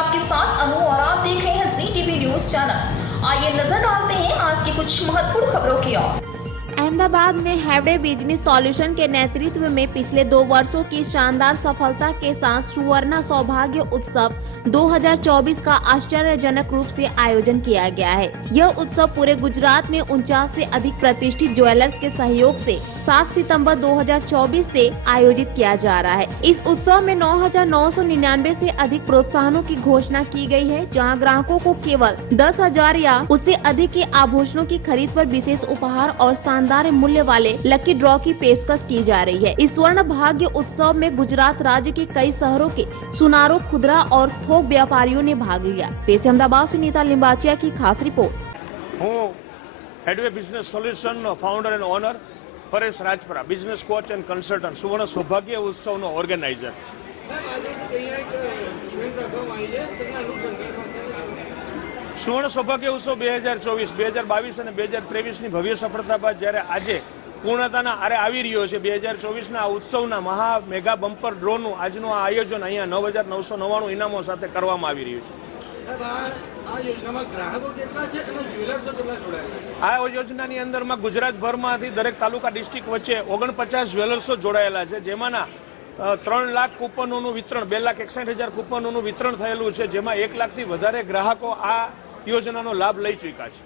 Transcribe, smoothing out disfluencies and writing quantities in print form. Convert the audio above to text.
आपके साथ अनु और आप देख रहे हैं जी टीवी न्यूज चैनल। आइए नजर डालते हैं आज की कुछ महत्वपूर्ण खबरों की ओर। अहमदाबाद में हेवड़े बिजनेस सॉल्यूशन के नेतृत्व में पिछले 2 वर्षों की शानदार सफलता के साथ सुवर्ण सौभाग्य उत्सव 2024 का आश्चर्यजनक रूप से आयोजन किया गया है। यह उत्सव पूरे गुजरात में 49 से अधिक प्रतिष्ठित ज्वेलर्स के सहयोग से 7 सितंबर 2024 से आयोजित किया जा रहा है। इस उत्सव में 9,999 से अधिक प्रोत्साहनों की घोषणा की गई है, जहां ग्राहकों को केवल 10,000 या उससे अधिक के आभूषणों की खरीद पर विशेष उपहार और शानदार मूल्य वाले लकी ड्रॉ की पेशकश की जा रही है। इस स्वर्ण भाग्य उत्सव में गुजरात राज्य के कई शहरों के सुनारों, खुदरा और थोक व्यापारियों ने भाग लिया। पेश अहमदाबाद से नीता लिंबाचिया की खास रिपोर्ट। हूँ headway business solution founder and owner Paresh Rajpura, business coach and consultant, सुवर्ण सौभाग्य उत्सव ऑर्गेनाइजर। सुवर्ण सौभाग्य उत्सव 2024, 2022 અને 2023 ની ભવ્ય સફળતા બાદ જ્યારે આજે પૂર્ણતાના આરે આવી રહ્યો છે 2024 ના ઉત્સવના મહા મેગા બમ્પર ડ્રોનું આજનું આ આયોજન અહીંયા 9,999 ઇનામો સાથે કરવામાં આવી રહ્યું છે। આ યોજનાની અંદરમાં ગુજરાતભરમાંથી દરેક તાલુકા ડિસ્ટ્રિક્ટ વચ્ચે 49 જ્વેલર્સો જોડાયેલા છે, જેમાંના 3 લાખ કૂપનોનું વિતરણ, 2,61,000 કૂપનોનું વિતરણ થયેલું છે, જેમાં 1 લાખથી વધારે ગ્રાહકો આ યોજનાનો લાભ લઈ ચૂક્યા છે।